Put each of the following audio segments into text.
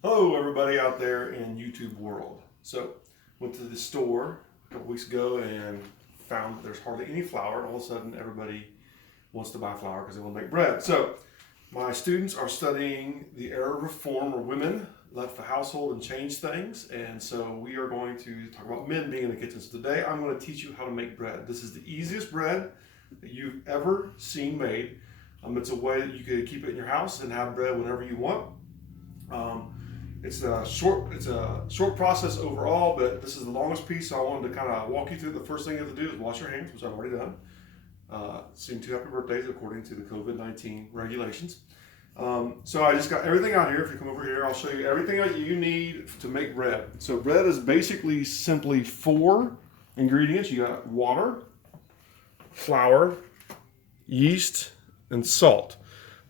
Hello, everybody out there in YouTube world. So, went to the store a couple weeks ago and found that there's hardly any flour. All of a sudden, everybody wants to buy flour because they want to make bread. So, my students are studying the era of reform where women left the household and changed things. And so, we are going to talk about men being in the kitchen. So, today I'm going to teach you how to make bread. This is the easiest bread that you've ever seen made. It's a way that you could keep it in your house and have bread whenever you want. It's a short process overall, but this is the longest piece, so I wanted to kind of walk you through. The first thing you have to do is wash your hands, which I've already done. Sing 2 happy birthdays according to the COVID-19 regulations. So I just got everything out here. If you come over here, I'll show you everything that you need to make bread. So bread is basically simply 4 ingredients. You got water, flour, yeast, and salt.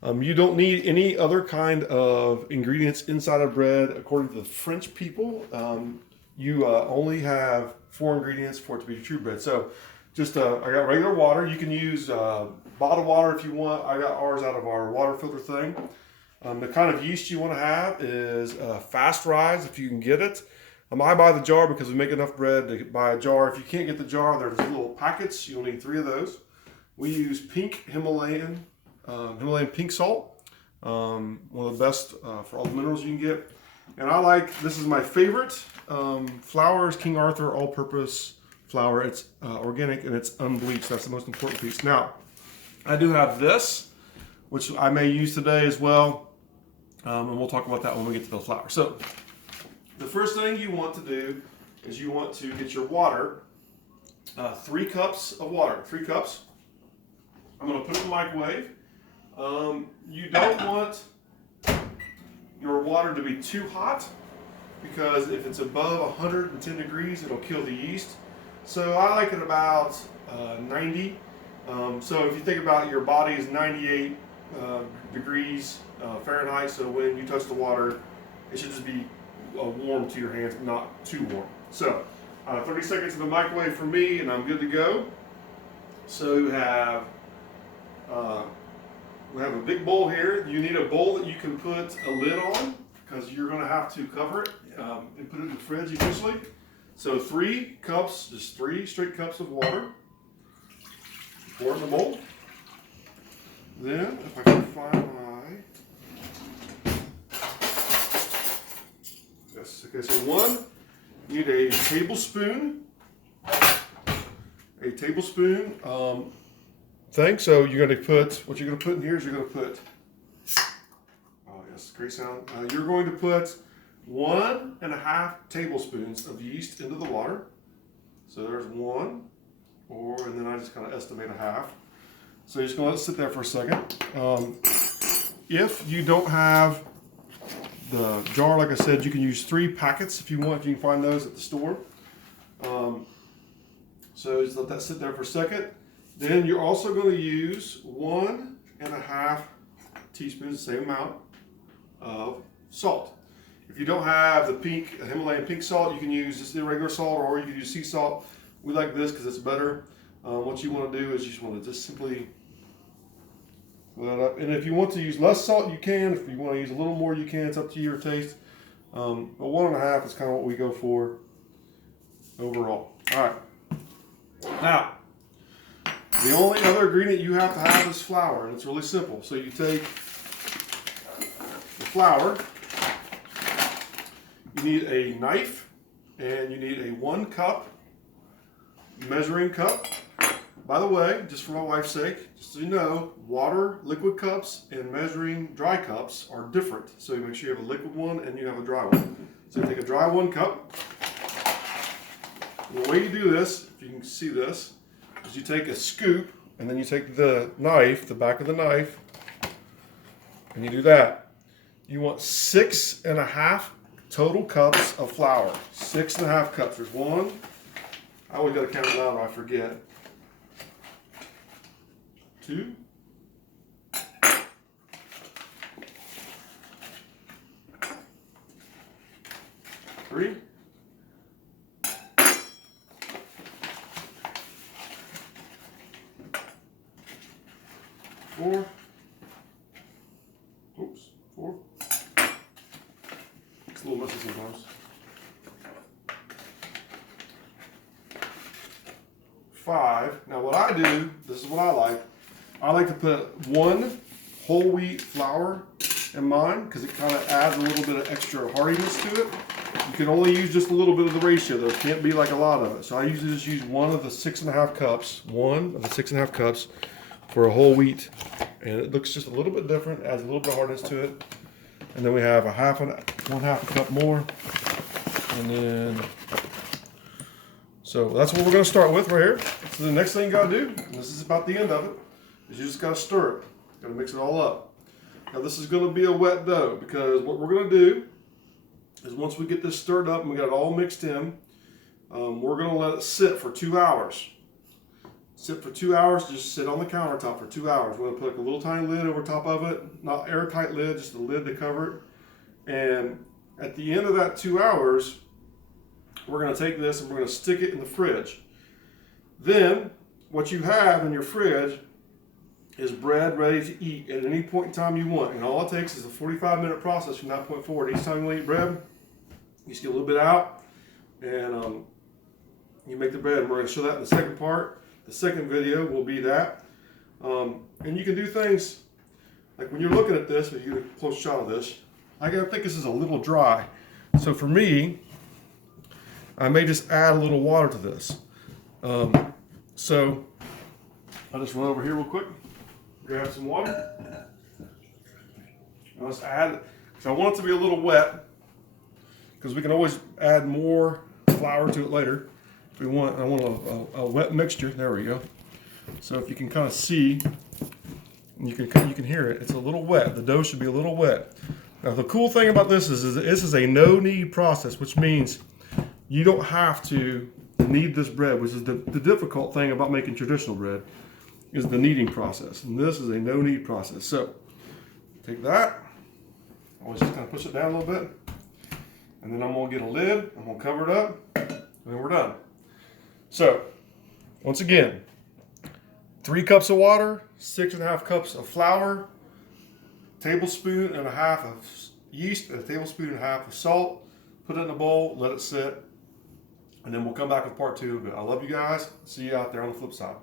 You don't need any other kind of ingredients inside of bread. According to the French people, you only have 4 ingredients for it to be true bread. So just I got regular water. You can use bottled water if you want. I got ours out of our water filter thing. The kind of yeast you want to have is fast rise if you can get it. I buy the jar because we make enough bread to buy a jar. If you can't get the jar, there's little packets. You'll need 3 of those. We use pink Himalayan pink salt, one of the best for all the minerals you can get. And I like, this is my favorite flour, is King Arthur all-purpose flour. It's organic and it's unbleached. That's the most important piece. Now, I do have this, which I may use today as well, and we'll talk about that when we get to the flour. So, the first thing you want to do is you want to get your water, 3 cups of water, 3 cups. I'm going to put it in the microwave. You don't want your water to be too hot because if it's above 110 degrees, it'll kill the yeast. So I like it about 90. So if you think about your body is 98 degrees Fahrenheit, so when you touch the water, it should just be warm to your hands, but not too warm. So 30 seconds in the microwave for me, and I'm good to go. So you have we have a big bowl here. You need a bowl that you can put a lid on because you're going to have to cover it and put it in the fridge eventually. So 3 cups, just 3 straight cups of water. Pour in the bowl. Then, if I can find my... Yes, okay, so 1, you need a tablespoon. Thing. So you're going to put, what you're going to put in here is you're going to put, oh yes, great sound. You're going to put 1.5 tablespoons of yeast into the water. So there's 1, and then I just kind of estimate a half. So you're just going to let it sit there for a second. If you don't have the jar, like I said, you can use 3 packets if you want. You can find those at the store. So just let that sit there for a second. Then you're also going to use 1.5 teaspoons, the same amount of salt. If you don't have the Himalayan pink salt, you can use just the regular salt, or you can use sea salt. We like this because it's better. What you want to do is you just want to just simply fill that up. And if you want to use less salt, you can. If you want to use a little more, you can. It's up to your taste. But 1.5 is kind of what we go for overall. All right. Now, the only other ingredient you have to have is flour, and it's really simple. So you take the flour, you need a knife, and you need a 1 cup measuring cup. By the way, just for my wife's sake, just so you know, water, liquid cups, and measuring dry cups are different. So you make sure you have a liquid one and you have a dry one. So you take a dry 1 cup. And the way you do this, if you can see this, is you take a scoop, and then you take the knife, the back of the knife, and you do that. You want 6.5 total cups of flour. 6.5 cups. There's 1. I always got to count it out or I forget. 2. 3. 4. Oops, 4. It's a little messy sometimes. 5. Now what I do, this is what I like. I like to put 1 whole wheat flour in mine because it kind of adds a little bit of extra hardiness to it. You can only use just a little bit of the ratio though. It can't be like a lot of it. So I usually just use 1 of the 6.5 cups. 1 of the 6.5 cups for a whole wheat. And it looks just a little bit different, adds a little bit of hardness to it. And then we have 1/2 cup more. And then, so that's what we're gonna start with right here. So the next thing you gotta do, and this is about the end of it, is you just gotta stir it. Gotta mix it all up. Now this is gonna be a wet dough because what we're gonna do is once we get this stirred up and we got it all mixed in, we're gonna let it sit for 2 hours. Sit for 2 hours, just sit on the countertop for 2 hours. We're gonna put a little tiny lid over top of it, not airtight lid, just a lid to cover it. And at the end of that 2 hours, we're gonna take this and we're gonna stick it in the fridge. Then, what you have in your fridge is bread ready to eat at any point in time you want. And all it takes is a 45-minute process from that point forward. Each time you eat bread, you just get a little bit out and you make the bread. And we're gonna show that in the second part. The second video will be that. And you can do things, like when you're looking at this, if you get a close shot of this, I think this is a little dry. So for me, I may just add a little water to this. So I'll just run over here real quick, grab some water. And let's add, because I want it to be a little wet, because we can always add more flour to it later. If we want, I want a wet mixture. There we go. So if you can kind of see, and you can hear it, it's a little wet. The dough should be a little wet. Now the cool thing about this is this is a no-knead process, which means you don't have to knead this bread, which is the difficult thing about making traditional bread, is the kneading process. And this is a no-knead process. So take that, always just kind of push it down a little bit, and then I'm gonna get a lid, I'm gonna cover it up, and then we're done. So once again, 3 cups of water, 6.5 cups of flour, tablespoon and a half of yeast, and a tablespoon and a half of salt. Put it in a bowl, let it sit, and then we'll come back with part 2 of it. I love you guys. See you out there on the flip side.